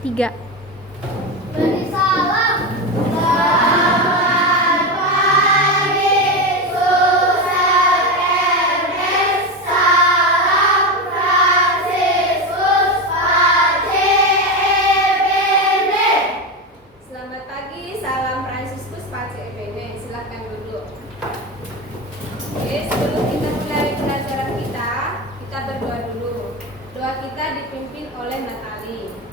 3. Beri salam. Selamat pagi, Suster Ernest. Salam Fransiskus PACEBD. Selamat pagi, salam Fransiskus PACEBD. Silakan duduk. Oke, sebelum kita mulai pelajaran kita berdoa dulu. Doa kita dipimpin oleh Natali.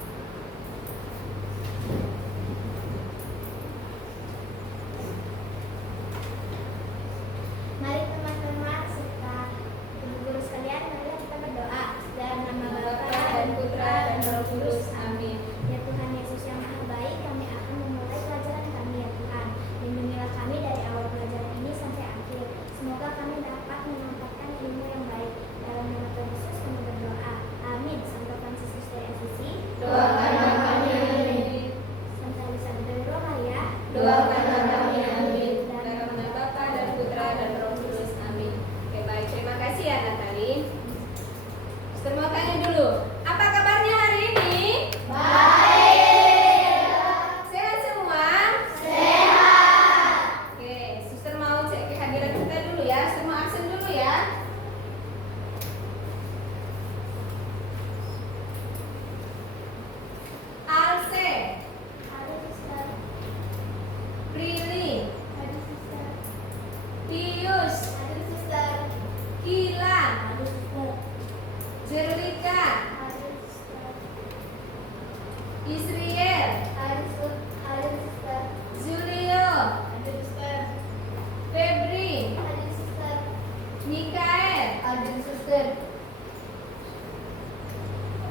Mari teman-teman serta guru-guru sekalian, mari kita berdoa. Dalam nama Bapa dan Putra dan Roh Kudus. Amin. Ya Tuhan Yesus yang Maha Baik, kami akan memulai pelajaran kami ya Tuhan. Lindungilah kami dari awal pelajaran ini sampai akhir. Semoga kami dapat menyampaikan ilmu yang baik. Dalam nama Tuhan Yesus kami berdoa. Amin. Santo Fransiskus dari Assisi, Doakanlah kami, amin. Santa Elisabeth Roh Maria, Doakanlah kami, amin. Dalam nama Bapa dan Putra dan Roh Kudus. Amin. Oke, baik. Terima kasih ya Natali. Suster mau tanya dulu, apa kabarnya hari ini? Baik. Sehat semua? Sehat. Oke, suster mau cek kehadiran kita dulu ya. Semua absen dulu ya. Alse, Hadir suster. Prilly, Hadir suster. Pius, Hadir suster. Kila, Hadir suster. Jerlika, Hadir suster. Israel, Hadir suster. Julio, Hadir suster. Febri, Hadir suster. Mikael, Hadir suster.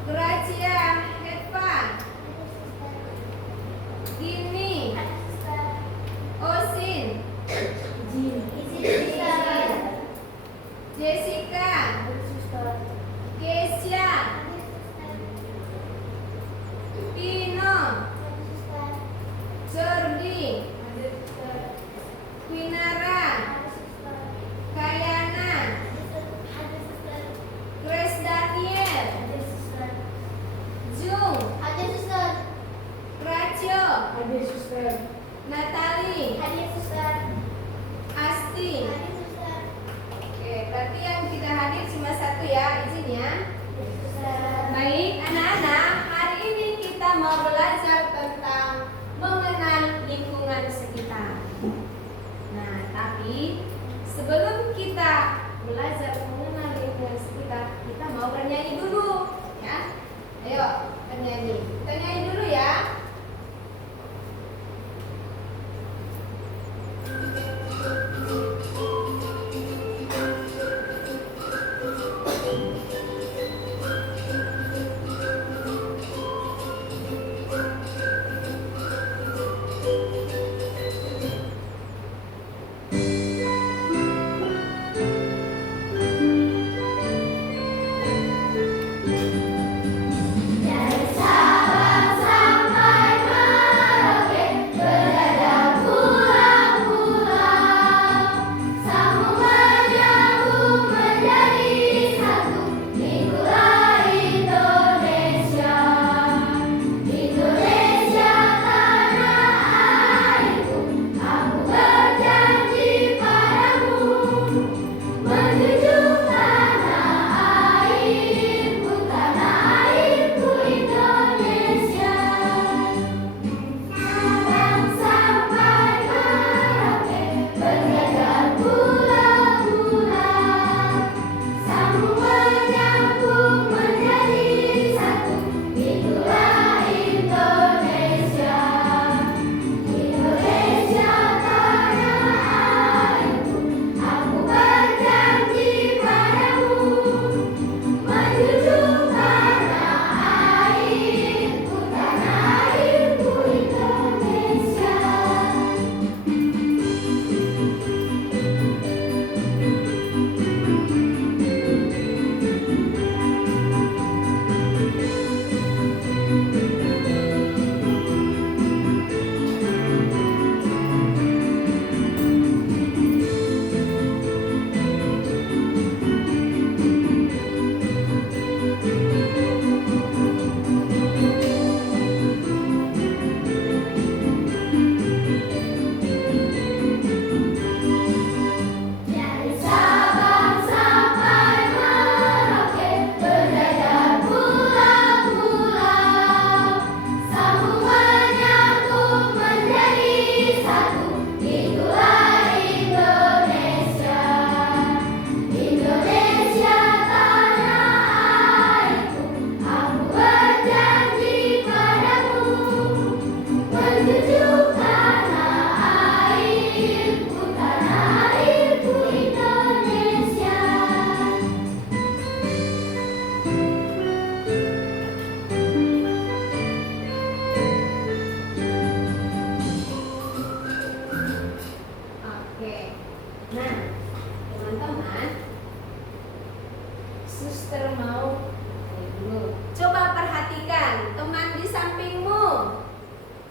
Gracia, Eva, Hadir suster. Gini, Hadir suster. Osin, Izin suster. Jessica, Hadir suster. Kesia, Hadir suster. Pino, Hadir suster. Jordi, Hadir suster. Winara, Hadir suster. Kayana, Hadir suster. Grace Daniel, Hadir suster. Jung, Hadir suster. Racio, Hadir suster. Natali, Hadir suster. Asti. Hadir suster. Oke, berarti yang tidak hadir cuma satu ya, izin ya. Hadir suster. Baik, anak-anak, hari ini kita mau belajar tentang mengenal lingkungan sekitar. Nah, tapi sebelum kita belajar mengenal lingkungan sekitar, kita mau bernyanyi dulu, ya. Ayo, bernyanyi. Kita nyanyi dulu ya.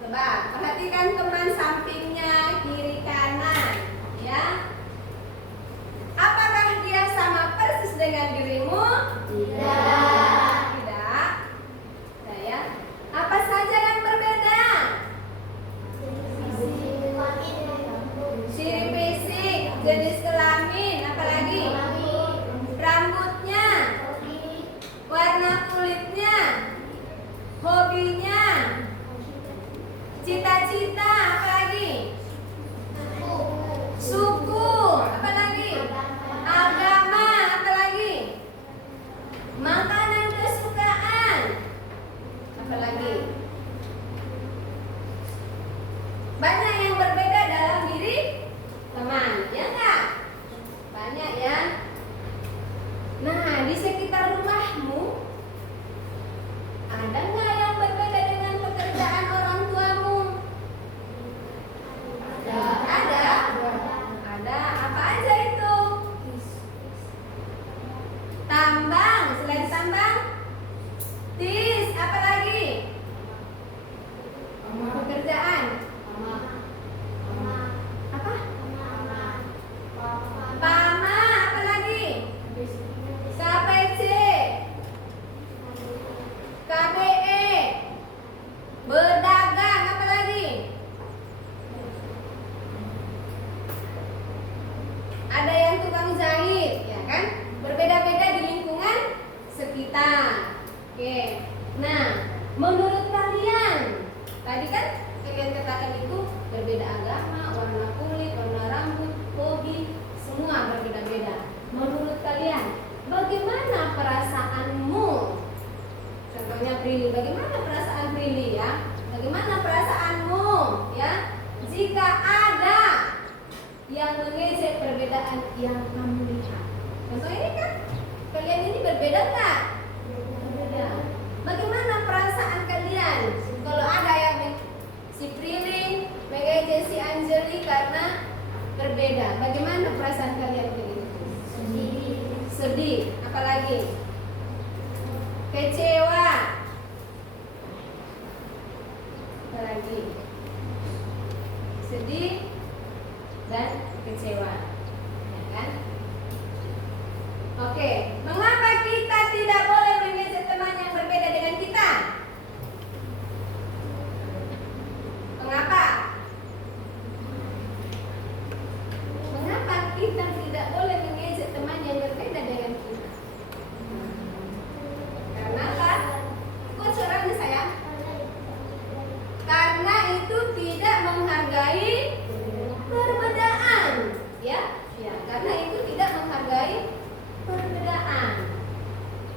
Coba perhatikan teman sampingnya kiri kanan, ya. Apakah dia sama persis dengan dirimu? Tidak. Tidak. Nah, ya. Apa saja yang berbeda? Ciri fisik, jenis kelamin, apalagi rambutnya, warna kulitnya, hobinya, cita-cita, apalagi suku, apalagi agama, apalagi makanan kesukaan, apalagi banyak yang berbeda dalam diri teman, ya enggak? Banyak ya. Nah, di sekitar rumahmu ada nggak yang berbeda dengan pekerjaan orang tuamu? Ada. Ada. Apa aja itu? Tambang. Selain tambang, tis. Apa lagi? Pekerjaan. Apa? Pama. Apa lagi? KPC. KBE. Berdagang. Apa lagi? Ada yang tukang jahit, ya kan? Berbeda-beda di lingkungan sekitar. Oke. Nah, menurut kalian, tadi kan kalian katakan itu berbeda agama, warna kulit, warna rambut, hobi, semua berbeda-beda. Menurut kalian, bagaimana perasaanmu? Contohnya Prilly, bagaimana perasaan Prilly ya? Bagaimana perasaanmu ya? Jika ada yang mengejek perbedaan yang kamu lihat. Contoh ini kan, kalian ini berbeda nggak? Berbeda. Bagaimana perasaan kalian kalau ada yang si Prilly mengejek si Anjeli karena berbeda? Bagaimana perasaan kalian begitu? Sedih. Apalagi? Kecewa. Apalagi? Sedih dan kecewa, ya kan? Oke, mengapa kita tidak boleh mengejek teman yang berbeda dengan kita? Mengapa? Mengapa kita tidak boleh mengejek teman yang berbeda dengan kita? Karena apa? Ikut suaranya sayang. Karena itu tidak menghargai perbedaan, ya, ya. Karena itu tidak menghargai perbedaan.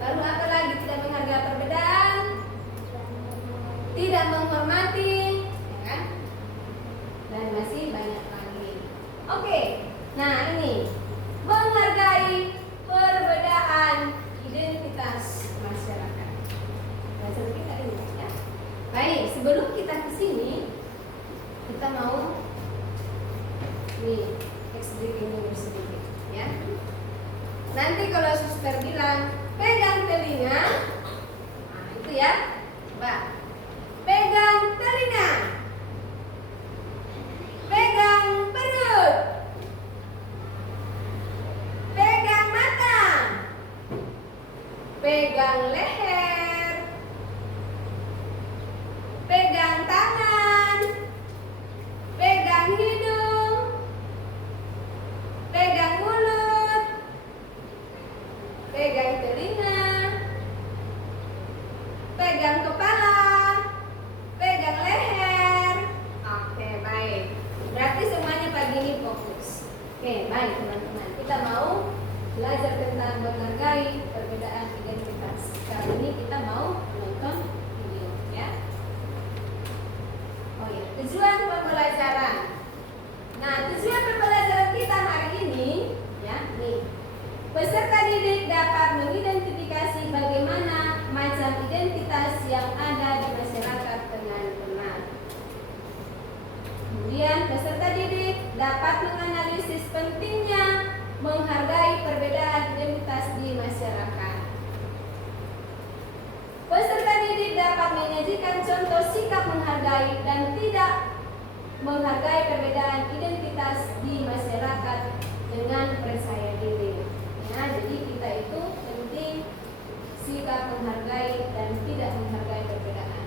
Lalu apa lagi tidak menghargai perbedaan? Tidak menghormati, ya kan? Dan masih banyak lagi. Oke, nah ini menghargai perbedaan identitas masyarakat. Bahasa kita ini, ya. Baik, sebelum kita ke sini, kita mau nih teks briefing dulu sedikit, ya. Nanti kalau suster bilang pegang telinga, nah itu ya, coba pegang telinga, pegang perut, pegang mata, pegang leher, pegang tangan, pegang hidung, pegang mulut, pegang telinga, pegang kepala, pegang leher. Oke, baik. Berarti semuanya pagi ini fokus. Oke, baik teman-teman. Kita mau belajar tentang menghargai perbedaan identitas. Kali ini kita mau menonton video, ya. Oh ya, tujuan pembelajaran. Nah, tujuan pembelajaran kita hari ini, ya, nih. Peserta didik dapat mengidentifikasi bagaimana macam identitas yang ada di masyarakat dengan benar. Kemudian peserta didik dapat menganalisis pentingnya menghargai perbedaan identitas di masyarakat. Peserta didik dapat menyajikan contoh sikap menghargai memulai dan tidak menghargai perbedaan identitas di masyarakat dengan percaya diri. Ya, jadi kita itu penting sikap menghargai dan tidak menghargai perbedaan.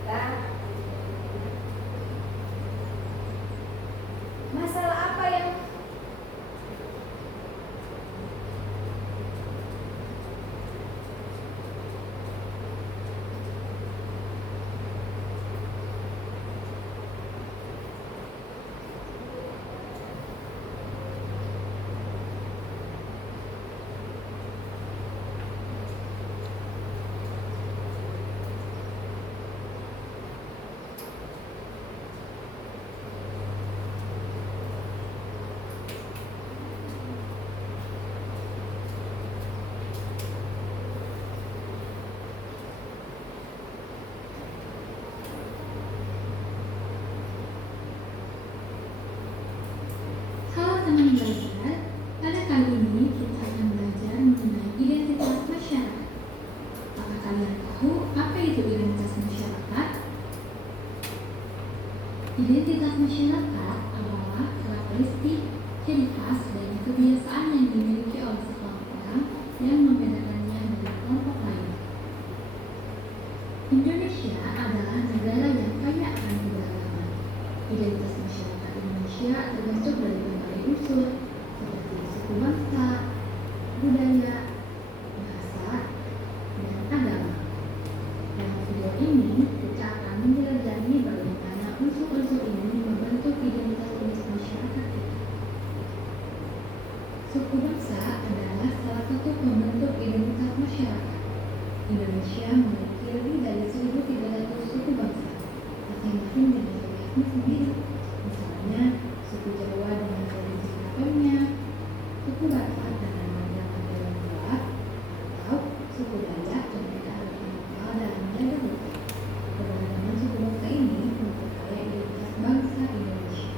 Kita masalah apa yang Halo teman belajar, pada kali ini kita akan belajar mengenai identitas masyarakat. Apakah kalian tahu apa itu identitas masyarakat? Identitas masyarakat adalah karakteristik, ciri khas, dan kebiasaan yang dimiliki oleh sekelompok orang yang membedakannya dari kelompok lain. Indonesia adalah negara yang kaya akan keberagaman. Identitas masyarakat Indonesia terbentuk dari berbagai unsur seperti suku bangsa, budaya, bahasa, dan agama. Dalam video ini kita akan mempelajari bagaimana unsur-unsur ini membentuk identitas masyarakat kita. Suku bangsa adalah salah satu pembentuk identitas masyarakat. Indonesia memiliki lebih dari 1.300 suku bangsa, masing-masing dengan ciri sendiri. Misalnya, suku Jawa dengan tradisi keratonnya, suku Batak dengan model-model gelap, atau suku Dayak dan kearifan lokal dalam menjaga hutan. Keberagaman suku bangsa ini memperkaya identitas bangsa Indonesia.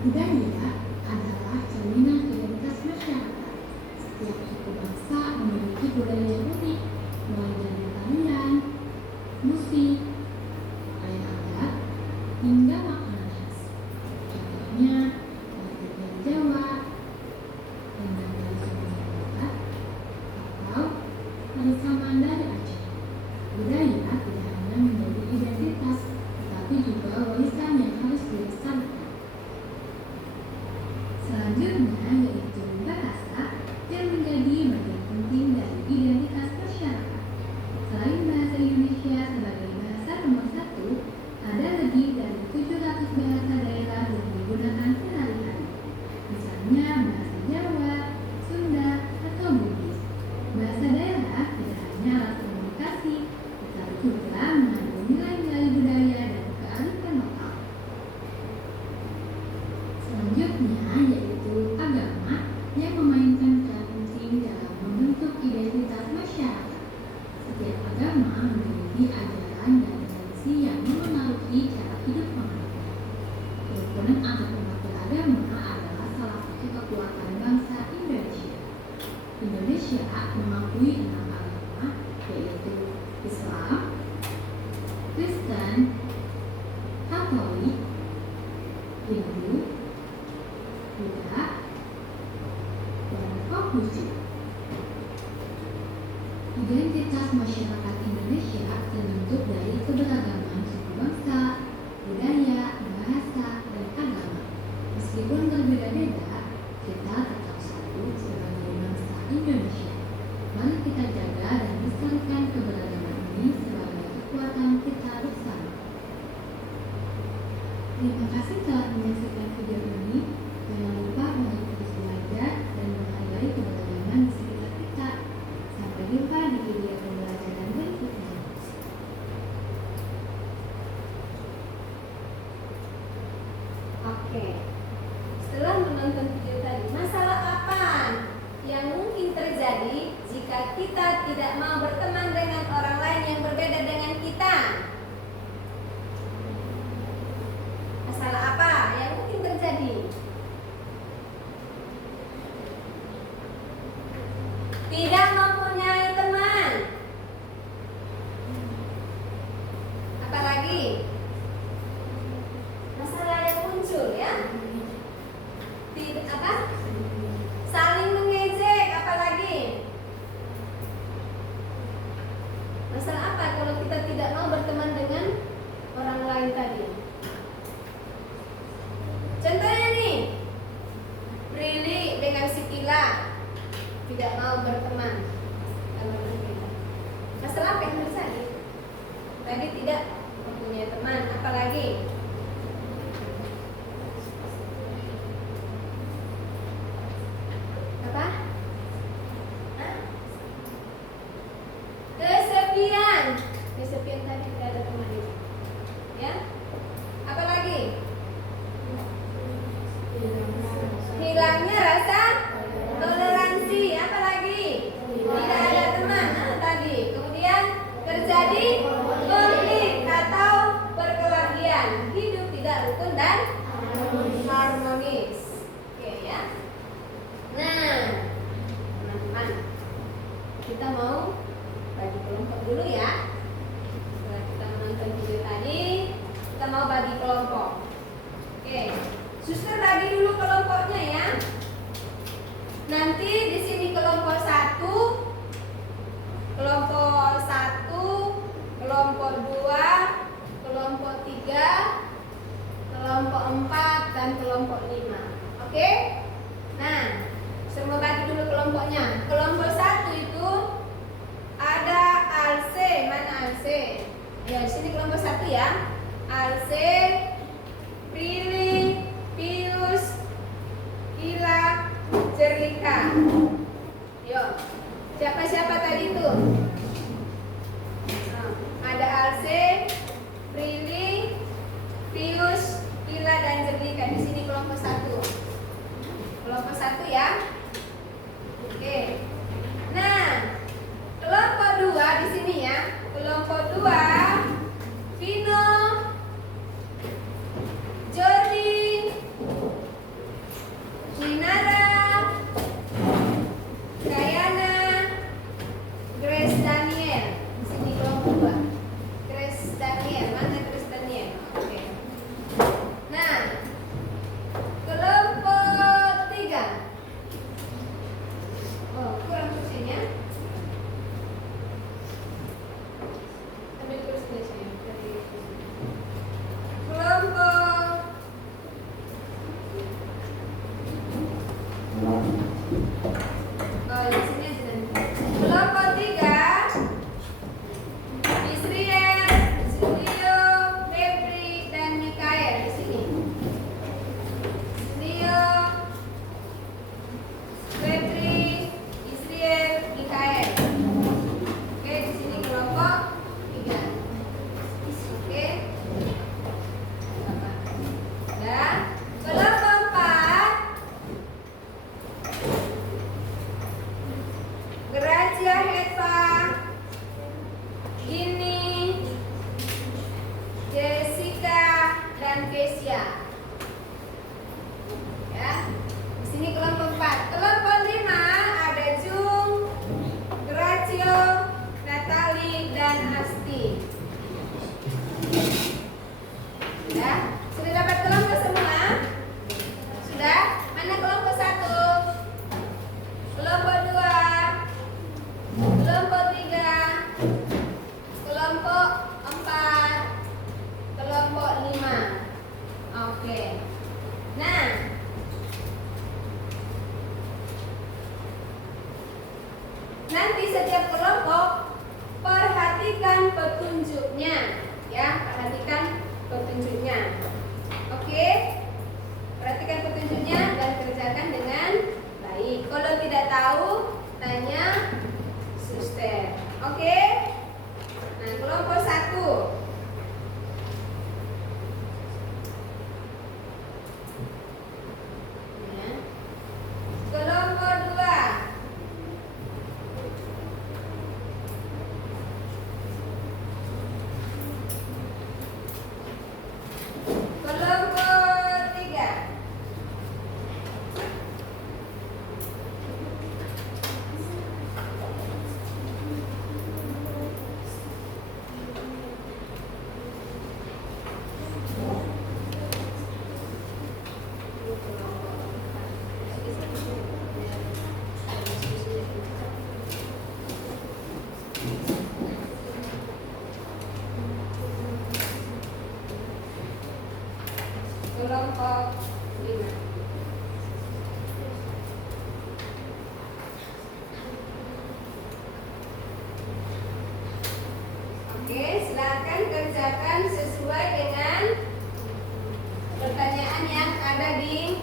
Budaya adalah cerminan identitas masyarakat. Setiap suku bangsa memiliki budaya yang unik, mulai dari tarian, musik, pakaian adat, hingga makanan khas. Contohnya, batik Jawa, dengan tradisional Batak, atau tari saman dari Aceh. Budaya tidak hanya menjadi identitas, tetapi juga warisan yang harus dilestarikan. Selanjutnya yaitu bahasa yang menjadi bagian penting dari identitas masyarakat. Selain bahasa Indonesia sebagai bahasa nomor 1, ada lebih dari 700 bahasa daerah yang digunakan sehari-hari. Misalnya bahasa Jawa, Sunda, atau Bugis. Bahasa daerah tidak hanya alat komunikasi, tetapi juga mengandung nilai-nilai budaya dan kearifan lokal. Selanjutnya yaitu agama yang memainkan peran penting dalam membentuk identitas masyarakat. Setiap agama memiliki ajaran dan tradisi yang memengaruhi cara hidup manusia. Kerukunan antar umat beragama adalah salah satu kekuatan bangsa Indonesia. Indonesia mengakui 6 agama, yaitu Islam, Kristen, Katolik, Hindu, Buddha, dan Konghucu. Identitas masyarakat Indonesia terbentuk dari keberagaman suku bangsa, budaya, bahasa, dan agama. Meskipun berbeda-beda, kita tetap satu sebagai bangsa Indonesia. Mari kita jaga dan lestarikan keberagaman ini sebagai kekuatan kita bersama. Terima kasih telah menyaksikan video ini. Jangan lupa untuk terus belajar dan menghargai keberagaman di sekitar kita. Sampai jumpa di video pembelajaran Masalah apa kalau kita tidak mau berteman dengan orang lain tadi? Contohnya nih, Prilly dengan Sikila tidak mau berteman. Masalah apa yang terjadi? Tadi tidak mempunyai teman, apalagi? Apa? Hah? Kesepian. Kesepian tadi tidak ada teman itu. Ya? Apalagi? Hilangnya rasa toleransi. Apalagi? Tidak ada teman. Nah, tadi. Kemudian terjadi konflik atau perkelahian. Hidup tidak rukun dan harmonis. Oke ya. Nah, teman-teman, kita mau bagi kelompok dulu ya. Setelah kita menonton video tadi, kita mau bagi kelompok. Oke, suster bagi dulu kelompoknya ya. Nanti di sini kelompok 1, kelompok 1, kelompok 2, kelompok 3, kelompok 4, dan kelompok 5. Oke? Nah, semua bagi dulu kelompoknya. Kelompok 1 itu ada Alse, mana Alse? Ya, di sini kelompok 1 ya. Alse, Prilly, Pius, Kila, Jerlika. Yuk, siapa-siapa tadi itu? Nah, ada Alse, Prilly, Pius, Kila, dan Jerlika. Di sini kelompok 1. Kelompok 1 ya. Oke. Nah, kelompok 2 di sini ya. Kelompok 2, Vino, Jordi, Kinara, Kayana, Grace Daniel. Di sini kelompok 2. Grace Daniel, mana Grace Daniel? Oke. Nah, kelompok 3. Oh, kurang kursinya. Ambil kursinya sini. Kelompok di sini aja nanti. Kelompok 3, Israel, Julio, Febri, dan Mikael di sini. Julio, Febri, Israel, Mikael. Oke, di sini kelompok 3. Oke. Dan kelompok 4, Gracia Heva, Gini, Jessica, dan Kesia. Ya. Di sini kelompok 4. Kelompok 5 ada Jung, Gracio, Natali, dan Asti. Ya. Sudah dapat kelompok semua? Sudah? Mana kelompok 1? Kelompok 2, kelompok 3, kelompok 4, kelompok 5. Oke. Nah, nanti setiap kelompok perhatikan petunjuknya, ya. Perhatikan Oke, silakan kerjakan sesuai dengan pertanyaan yang ada di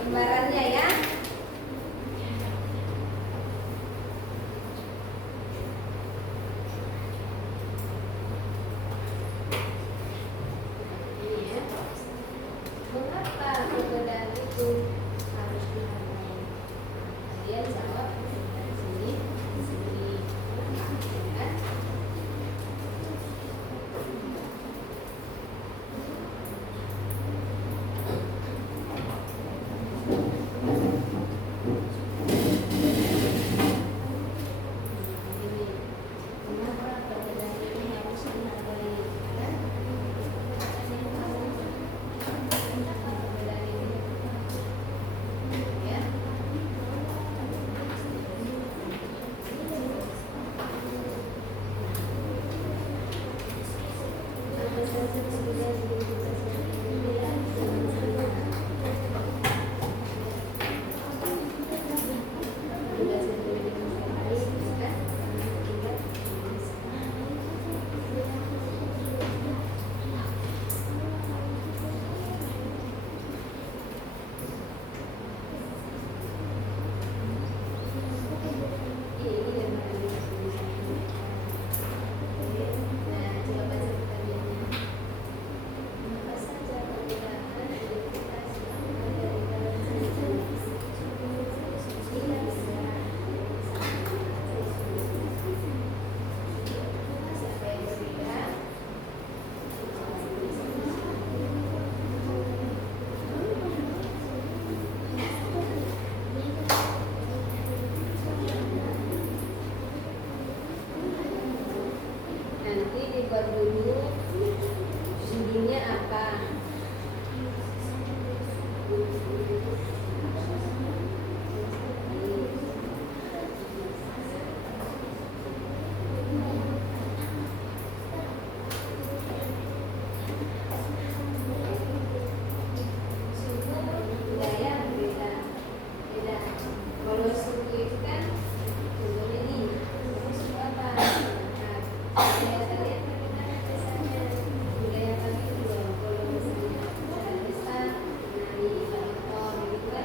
lembarannya ya. Ini ya. Mengapa perbedaan itu harus dihargai? Kalian jawab dari sini, di sini, ya. Ini, kenapa perbedaan ini harus dihargai? Ya. Perbedaan ini, ya. Nah, coba baca pertanyaannya. Apa saja perbedaan identitas yang ada di dalam jenis? Siapa yang berbeda? Nanti dibuat dulu judulnya apa. Suku budaya berbeda. Beda. Kalau suku itu kan contohnya nih, suku apa? Budaya kalian bagaimana biasanya? Budaya kami juga kalau misalnya acara pesta, nari, balkon gitu kan.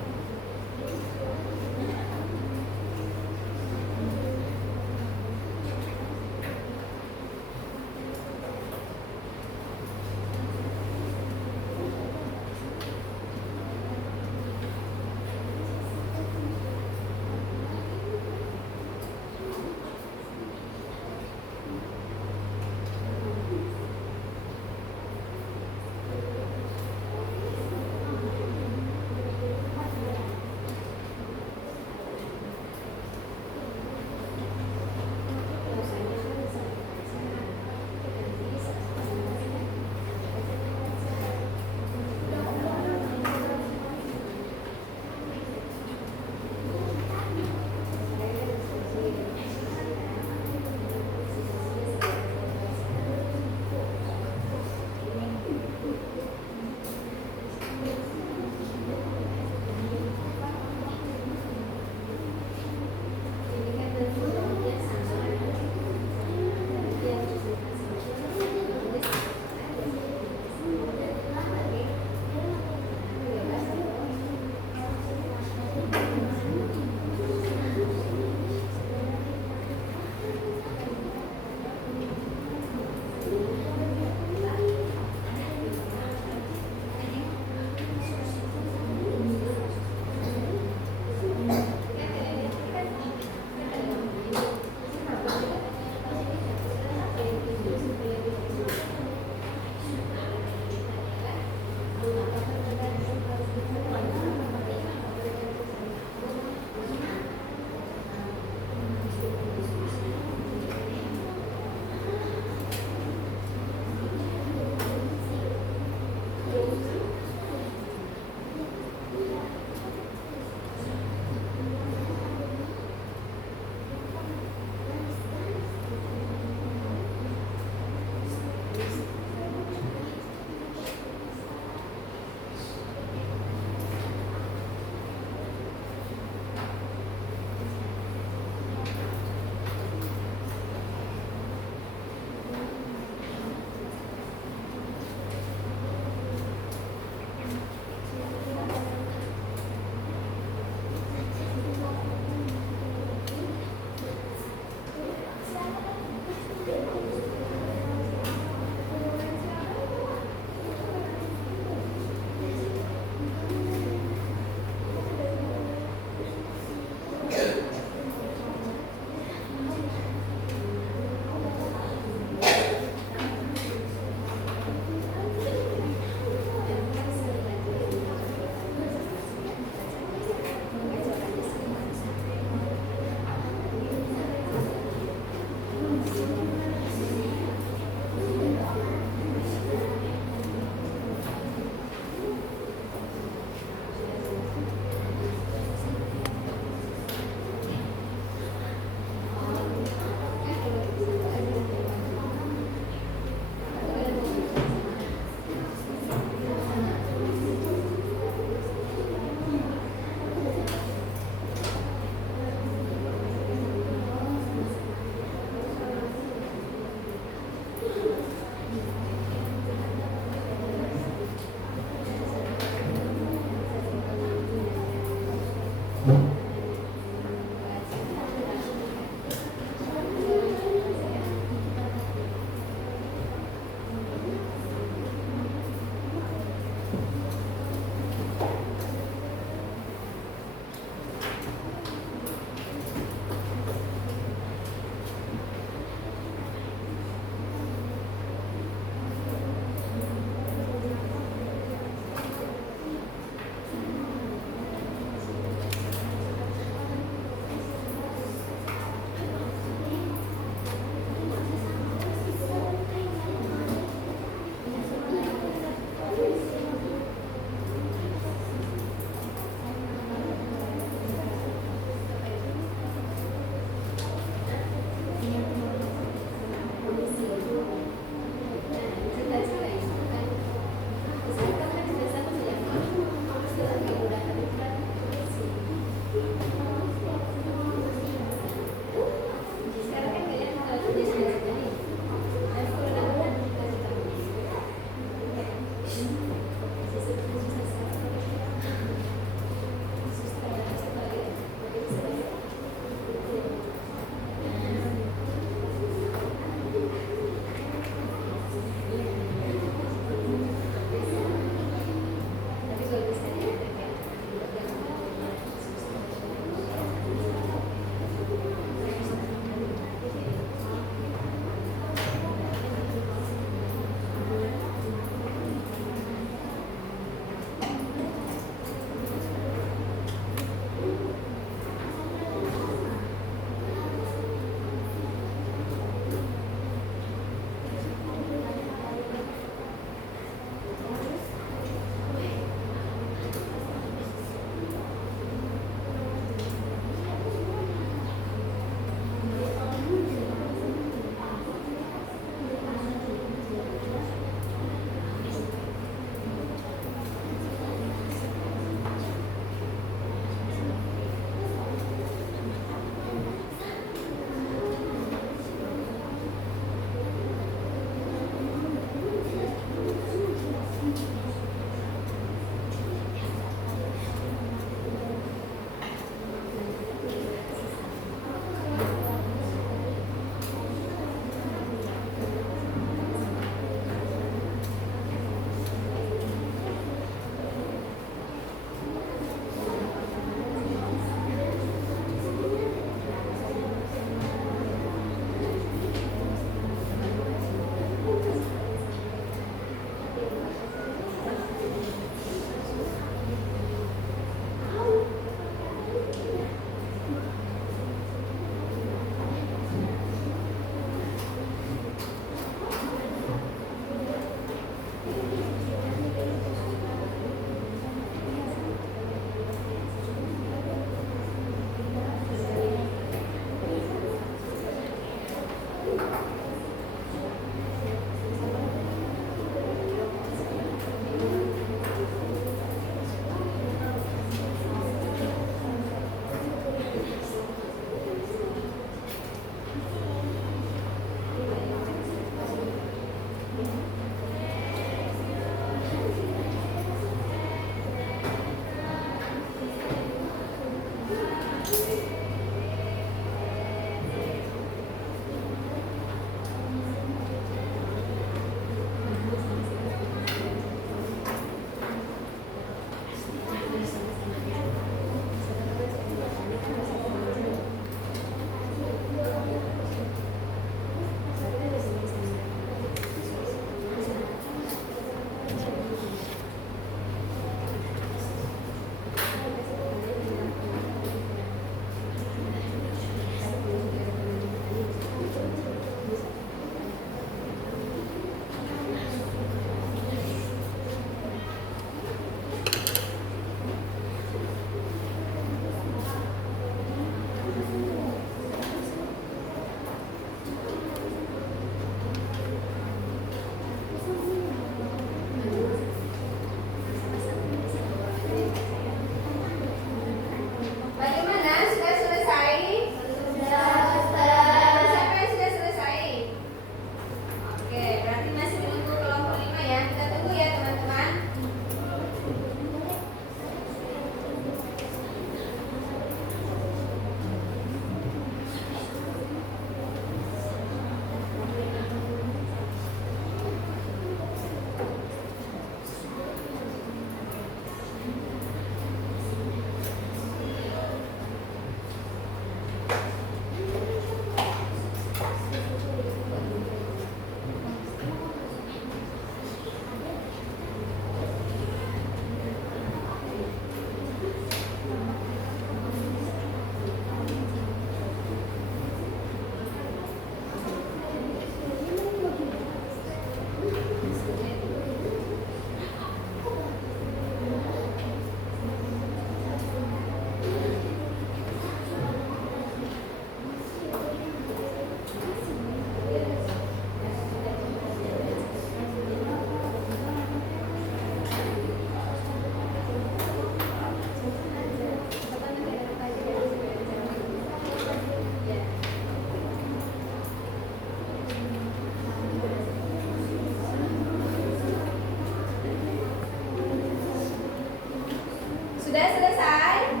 Sudah selesai?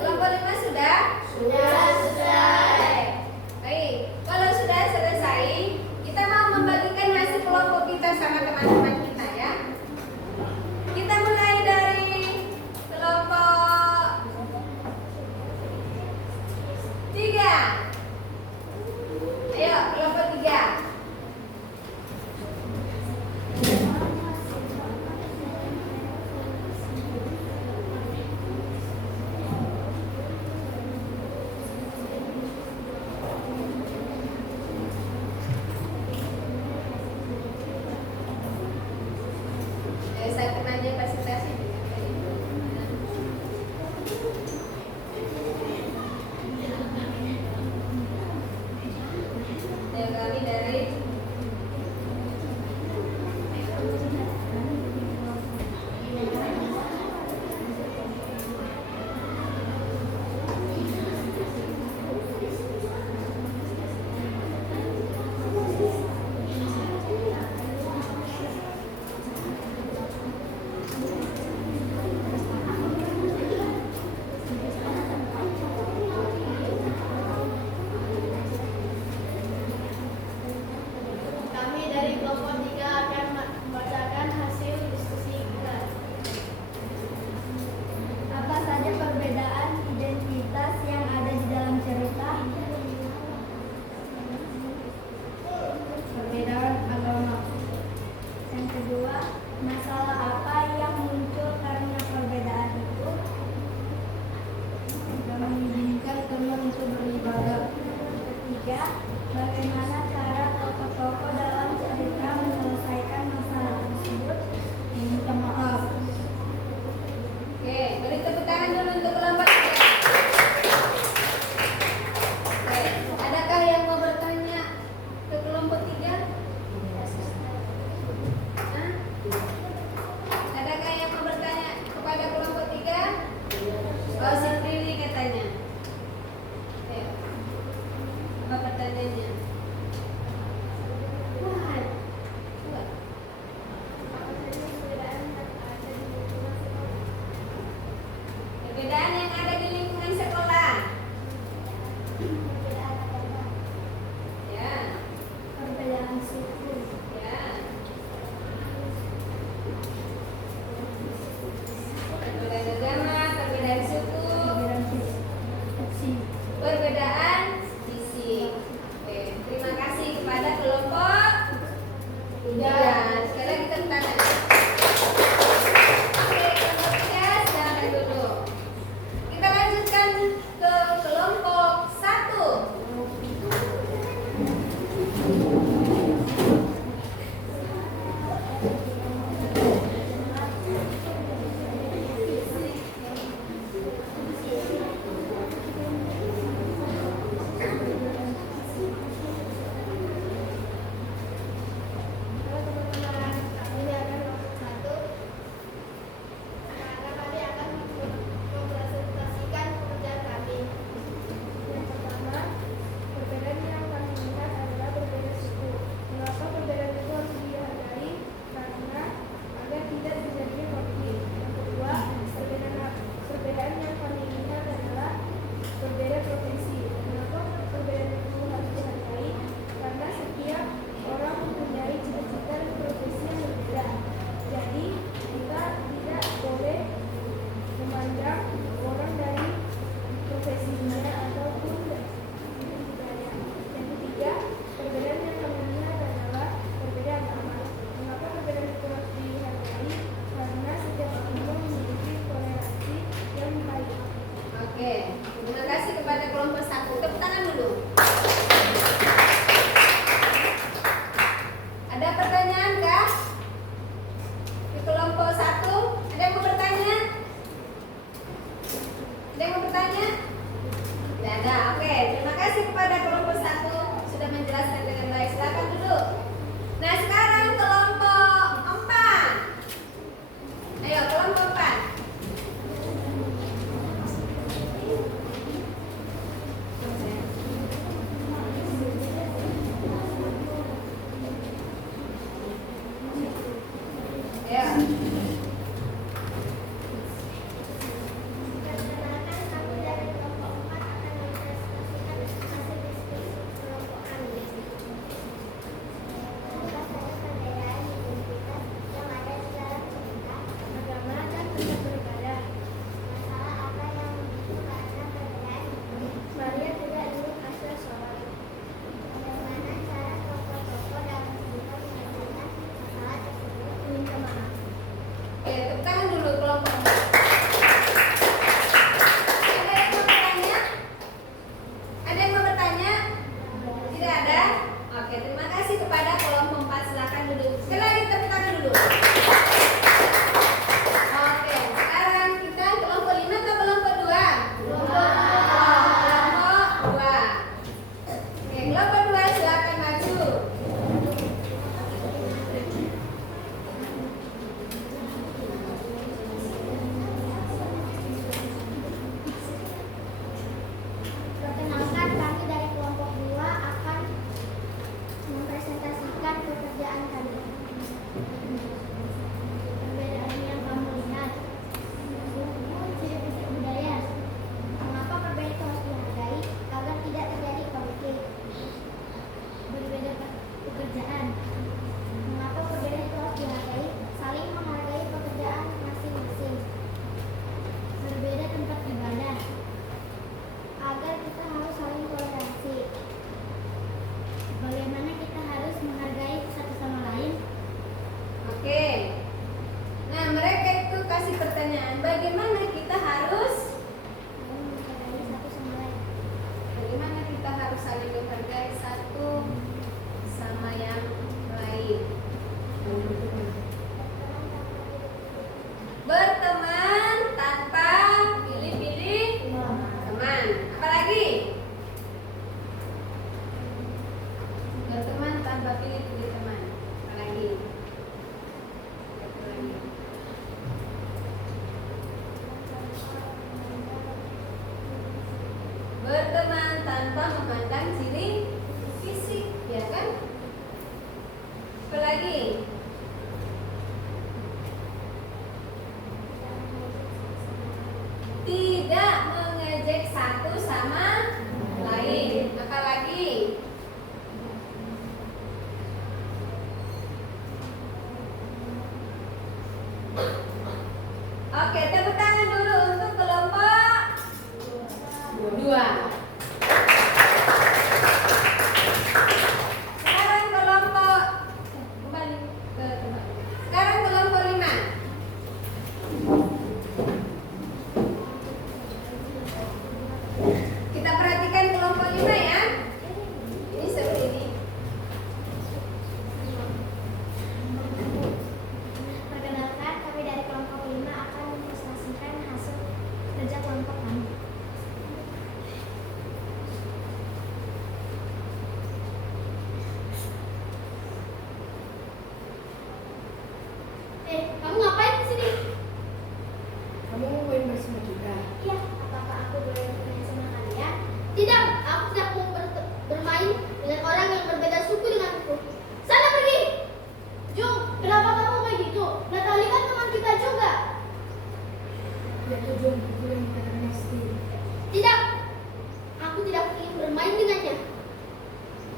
Kelompok 5 sudah? Baik, kalau sudah selesai, kita mau membagikan hasil kelompok kita sama teman-teman kita ya. Kita mulai dari kelompok 3. Ayo, kelompok 3. Saya temannya presentasi. Ayo kami dari kelompok 3 akan membacakan hasil diskusi kita. Apa saja perbedaan identitas yang ada di dalam cerita? Perbedaan agama. Yang kedua, masalah apa yang muncul karena perbedaan itu? Tidak mengizinkan teman untuk beribadah. Ketiga, bagaimana cara tokoh-tokoh dalam cerita menyelesaikan masalah tersebut? Minta maaf. Oke, beri tepuk tangan dulu untuk kelompok 3. Oke, adakah yang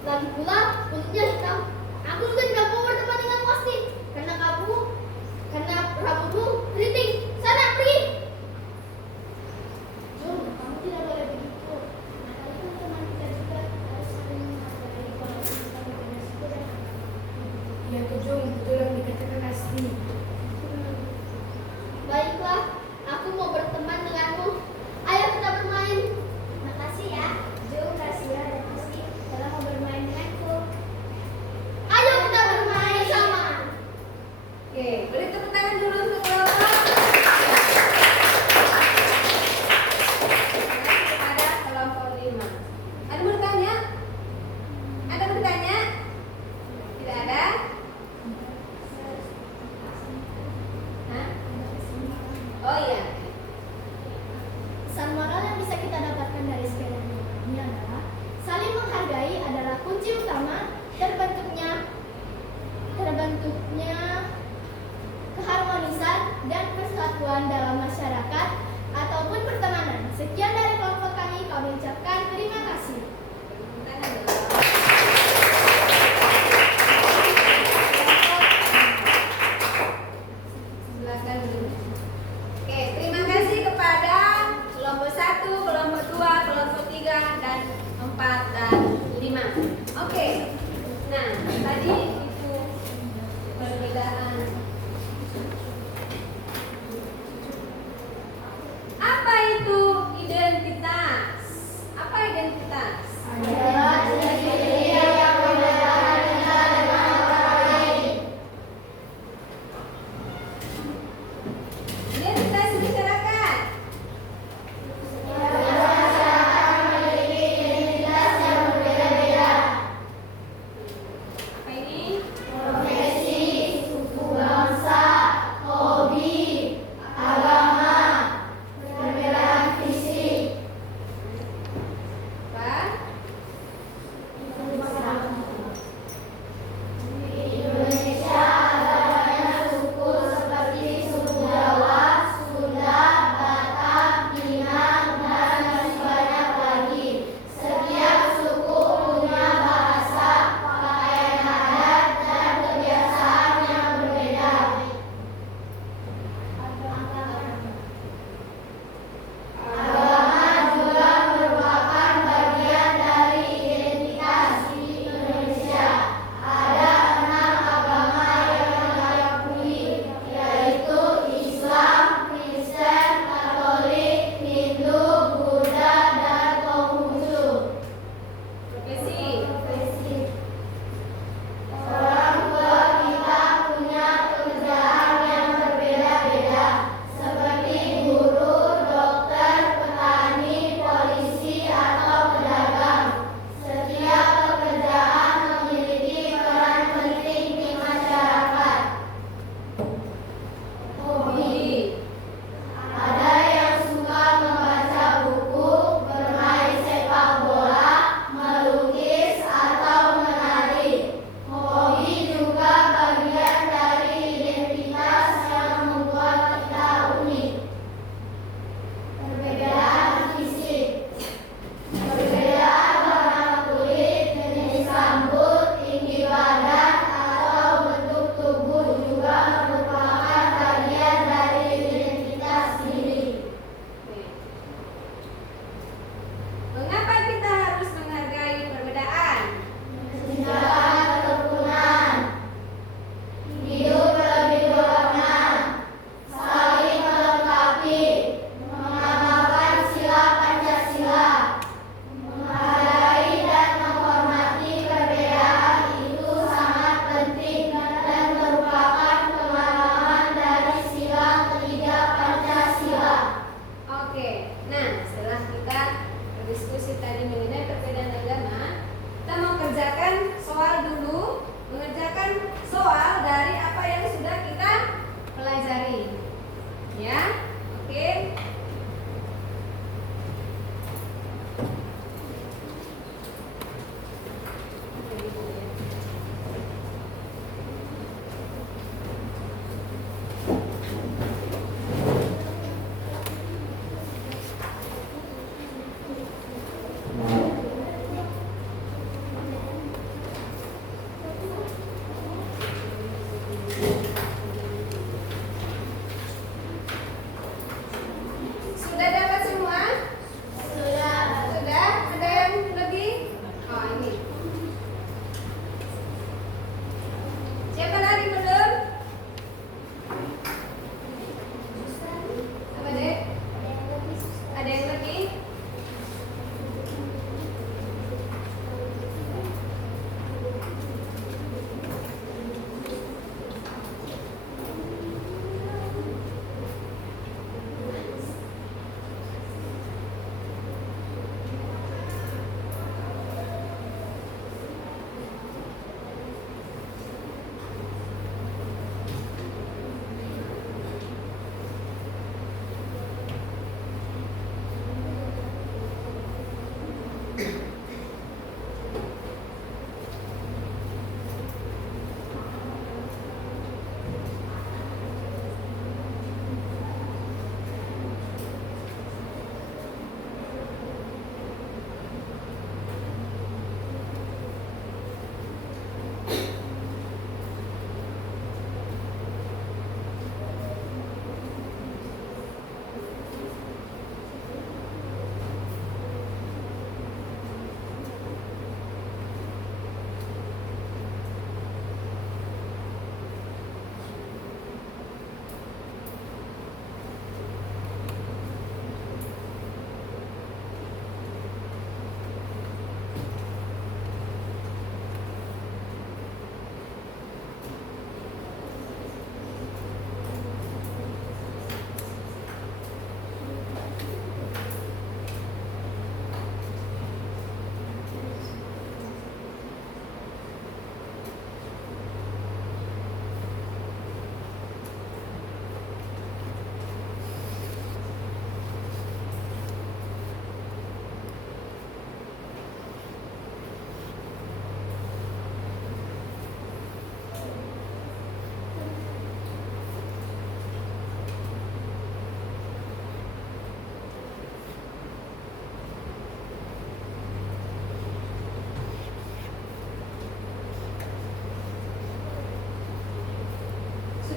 Lagi pula kulitnya hitam. Aku juga tidak mau berteman dengan Pasti karena rambutmu keriting. Sana pergi. Jom, kamu tidak boleh begitu. Makanya teman kita juga harus saling menghargai walaupun kita berbeda suku dan agama. Ya Kejung, betul yang dikatakan Asti. Baiklah, aku mau berteman denganmu. Ayo kita bermain. Makasih ya, Jung, Rasia, dan Asti telah mau bermain denganku. Ayo kita bermain sama. Oke, beri tepuk tangan dulu untuk kelompok. Kepada kelompok 5. Ada yang bertanya? Ada yang bertanya? Tidak ada? Hah? Oh iya. Pesan moral yang bisa kita dapatkan dari sepeda ini adalah saling menghargai adalah kunci utama terbentuknya keharmonisan dan persatuan dalam masyarakat ataupun pertemanan. Sekian dari kelompok kami ucapkan terima kasih. Silakan dulu. Oke, terima kasih kepada kelompok 1, kelompok 2, kelompok 3, dan 4 dan 5. Oke. Nah, tadi itu perbedaan. Apa itu identitas? Apa identitas? Identitas masyarakat. Apa ini? Apa? Profesi. Hobi. Mengapa kita harus menghargai perbedaan? Oke, nah setelah kita berdiskusi tadi mengenai perbedaan agama, kita mau kerjakan soal dulu, mengerjakan soal dari apa yang sudah kita pelajari. Ya, oke.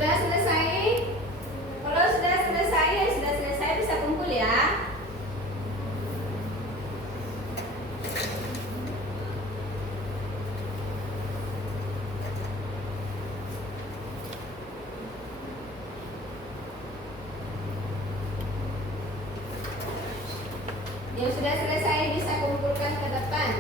Sudah selesai? Kalau sudah selesai bisa kumpul ya. Yang sudah selesai bisa kumpulkan ke depan.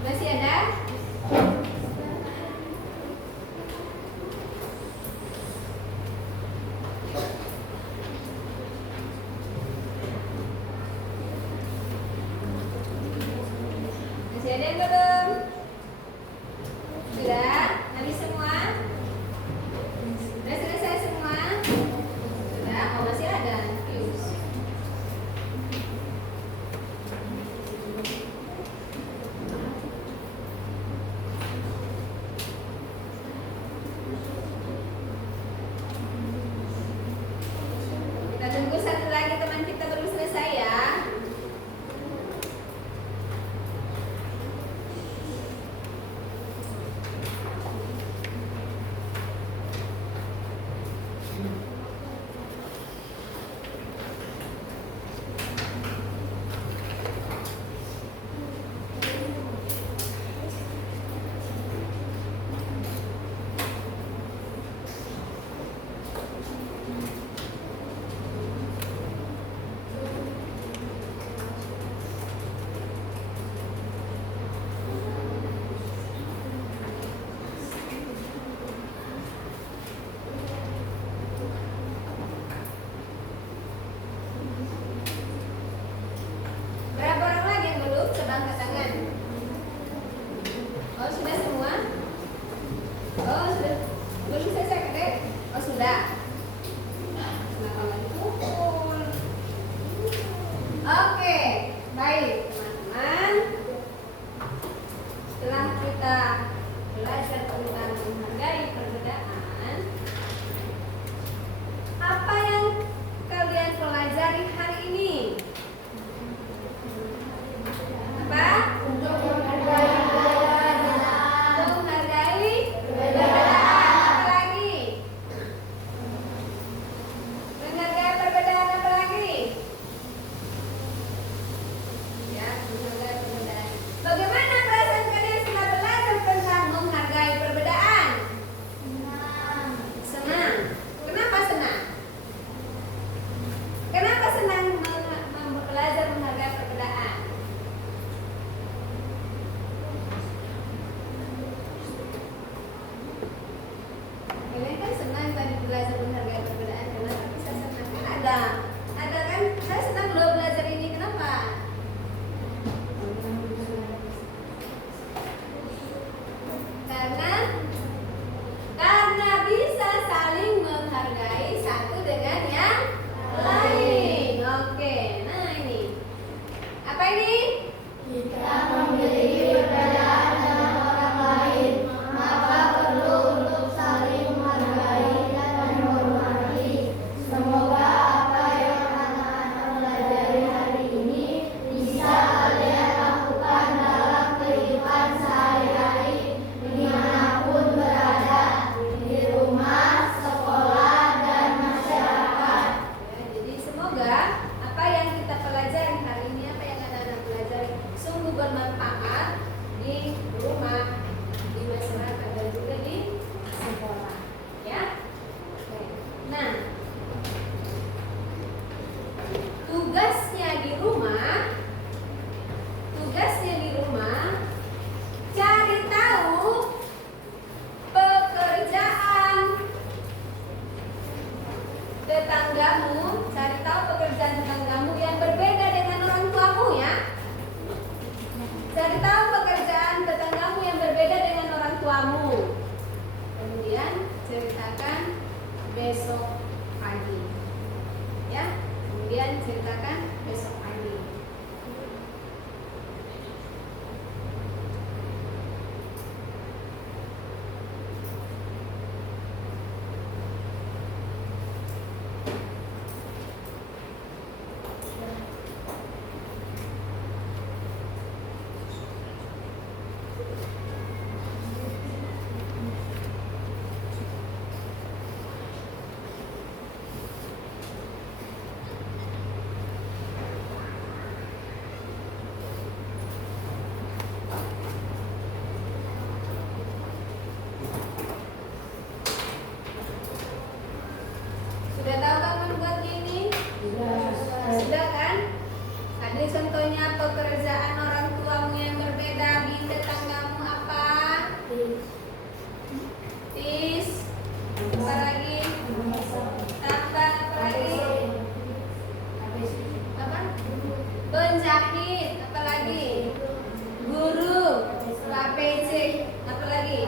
Masih ada? Masih ada yang belum? Sudah? Habis semua? Sudah selesai semua? Sudah? Oh masih ada? Yus. Kita tunggu satu lagi teman kita belum selesai ya. Berapa orang lagi yang belum? Coba angkat tangan. Oh sudah semua? Oh sudah. Belum selesai Dek? Oh sudah. Kenapa nggak dipukul? Oke, baik teman-teman. Setelah kita belajar tentang menghargai perbedaan, apa yang kalian pelajari hari ini? Apa? Menghargai perbedaan. Apa lagi? Menghargai perbedaan apa lagi? Ya, menghargai perbedaan. Bagaimana perasaan kalian setelah belajar tentang menghargai perbedaan? bermanfaat di rumah, di masyarakat dan juga di sekolah, ya. Nah, tugasnya di rumah cari tahu pekerjaan tetanggamu yang berbeda dengan orang tuamu, ya. Cari tahu pekerjaan tetanggamu yang berbeda dengan orang tuamu. Kemudian ceritakan besok pagi, ya. Kemudian ceritakan besok pagi. Sudah tahu kan membuatnya ini? Sudah kan? Ada contohnya pekerjaan orang tuamu yang berbeda di tetanggamu apa? Tis. Apa lagi? Tambah apa lagi? Apa? Penjahit. Apa lagi? Guru. APC. Apa lagi?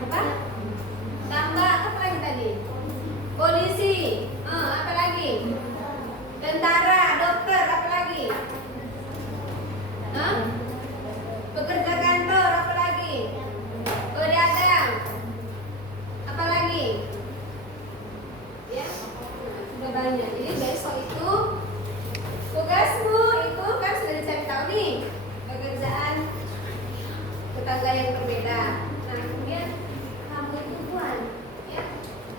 Apa? Tambah apa lagi tadi? Polisi. Apa lagi? Tentara, dokter, apa lagi? Pekerja kantor, apa lagi? Pedagang. Apa lagi? Ya, sudah banyak. Jadi besok itu tugasmu itu kan sudah dicari tahu nih pekerjaan tetangga yang berbeda. Nah, kemudian kamu itu buat, ya,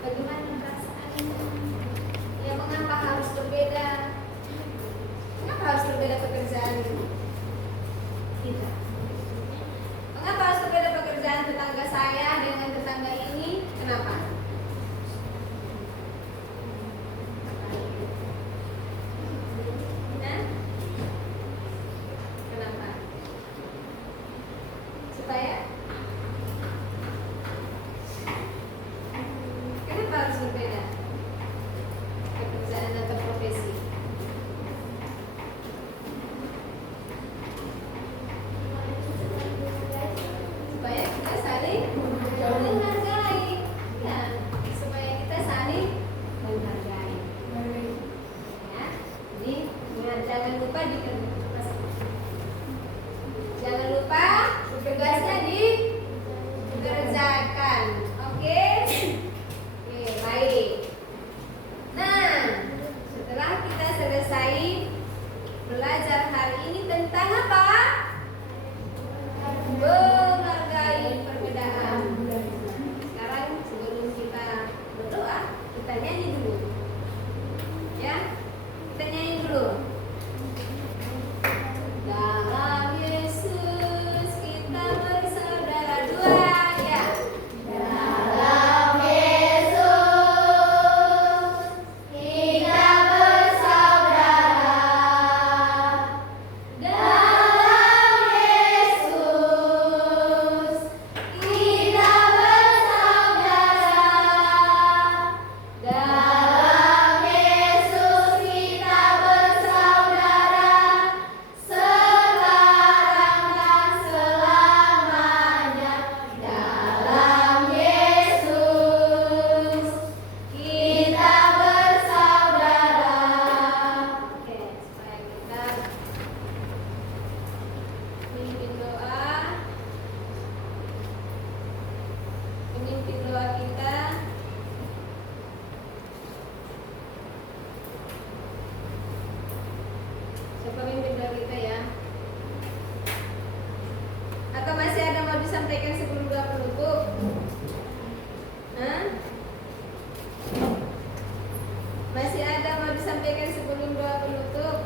bagaimana perasaanmu? Ya, mengapa harus berbeda? Mengapa harus berbeda pekerjaan kita? Mengapa harus berbeda pekerjaan tetangga saya dengan tetangga ini? Kenapa? Nah, kenapa? Supaya kenapa harus berbeda pekerjaan atau profesi? Supaya kita saling menghargai, ya. Supaya kita saling menghargai, ya. Jadi jangan lupa jangan lupa tugasnya dikerjakan, oke? Oke, baik. Nah, setelah kita selesai belajar hari ini tentang apa? Menghargai perbedaan. Sekarang sebelum kita berdoa, kita nyanyi dulu, ya. Kita nyanyi dulu. Dalam Yesus kita bersaudara, dua, ya. Dalam Yesus kita bersaudara. Dalam Yesus kita bersaudara. Dalam Yesus kita bersaudara. Sekarang dan selamanya. Dalam Yesus kita bersaudara. Oke, supaya kita memimpin doa kita. Siapa memimpin doa kita, ya? Atau masih ada mau disampaikan sebelum doa penutup? Hah? Masih ada mau disampaikan sebelum doa penutup?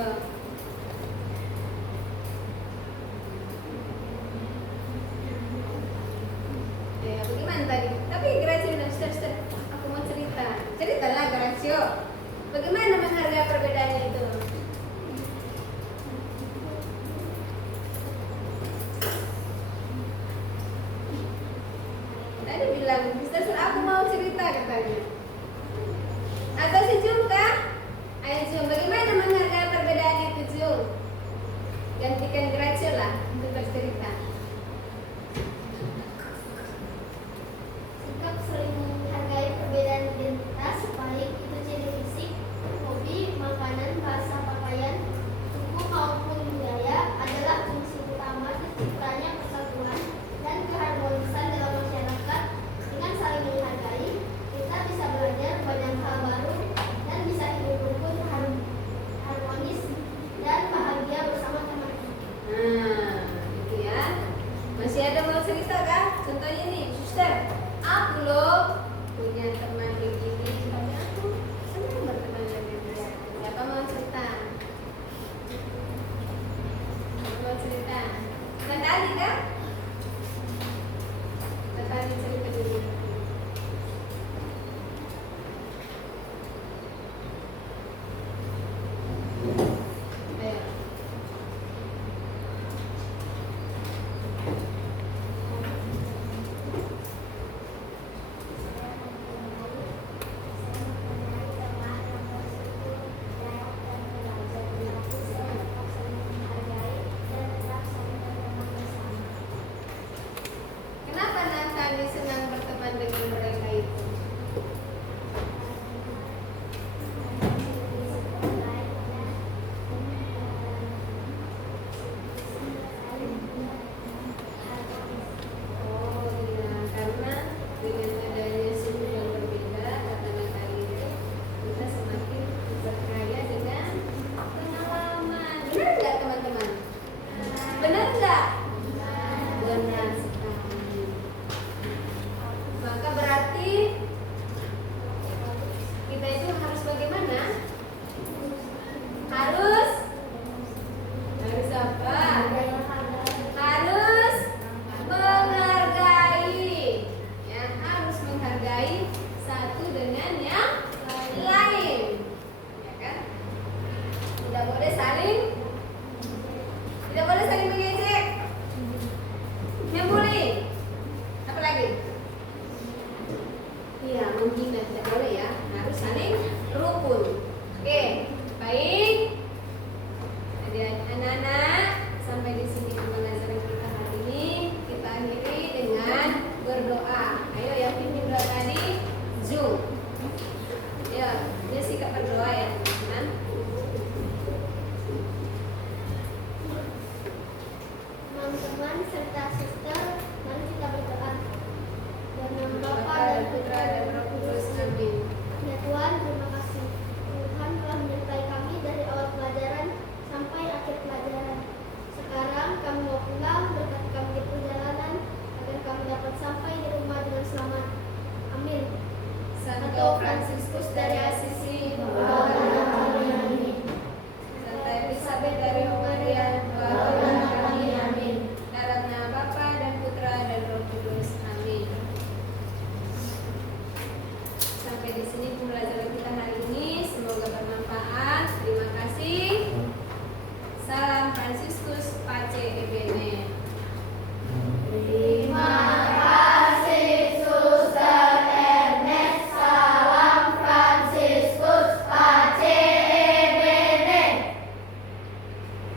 Ayo. Ya, bagaimana tadi? Tapi Gracio, suster, aku mau cerita. Ceritalah Gracio. Bagaimana menghargai perbedaannya itu? Tadi bilang, suster, aku mau cerita katanya. Atau si Jung kah? Ayo Jung, bagaimana menghargai perbedaan itu Jung? Gantikan Gracio lah untuk bercerita. Sikap sering menghargai perbedaan identitas, baik itu ciri fisik, hobi, makanan, bahasa, pakaian, suku maupun budaya adalah fungsi utama terciptanya persatuan dan keharmonisan dalam masyarakat. Dengan saling menghargai, kita bisa belajar banyak hal baru dan bisa hidup rukun, harmonis, dan bahagia bersama teman-teman. Nah, gitu ya. Masih ada mau cerita kah? Contohnya nih, suster, aku loh punya teman begini, tapi aku senang berteman dengan dia. Siapa mau cerita? Mau cerita? Kan tadi kan? Tadi cerita dulu. Ayo. Kenapa Natali senang berteman dengan mereka itu? Oh iya, karena dengan adanya suku yang berbeda, kata Natali itu, kita semakin berkaya dengan pengalaman. Benar nggak teman-teman? Benar nggak? Benar sekali. Maka berarti kita itu harus bagaimana? Harus apa? Harus menghargai. Ya, harus menghargai satu dengan yang lain. Ya kan? Tidak boleh saling mengejek, membuli. Apa lagi? Iya, menghina tidak boleh ya. Harus saling rukun. Oke, baik. Jadi anak-anak, sampai di sini pembelajaran kita hari ini. Kita akhiri dengan berdoa. Ayo yang pimpin doa tadi, Zoom. Ya, ini sikap berdoa ya teman-teman. Teman-teman serta suster, mari kita berdoa. Dalam nama Bapa Bapa dan dan Putra dan Roh Kudus. Amin. Ya Tuhan, terima kasih. Tuhan telah menyertai kami dari awal pelajaran sampai akhir pelajaran. Sekarang kami mau pulang, berkati kami di perjalanan, agar kami dapat sampai di rumah dengan selamat. Amin. Santo Fransiskus dari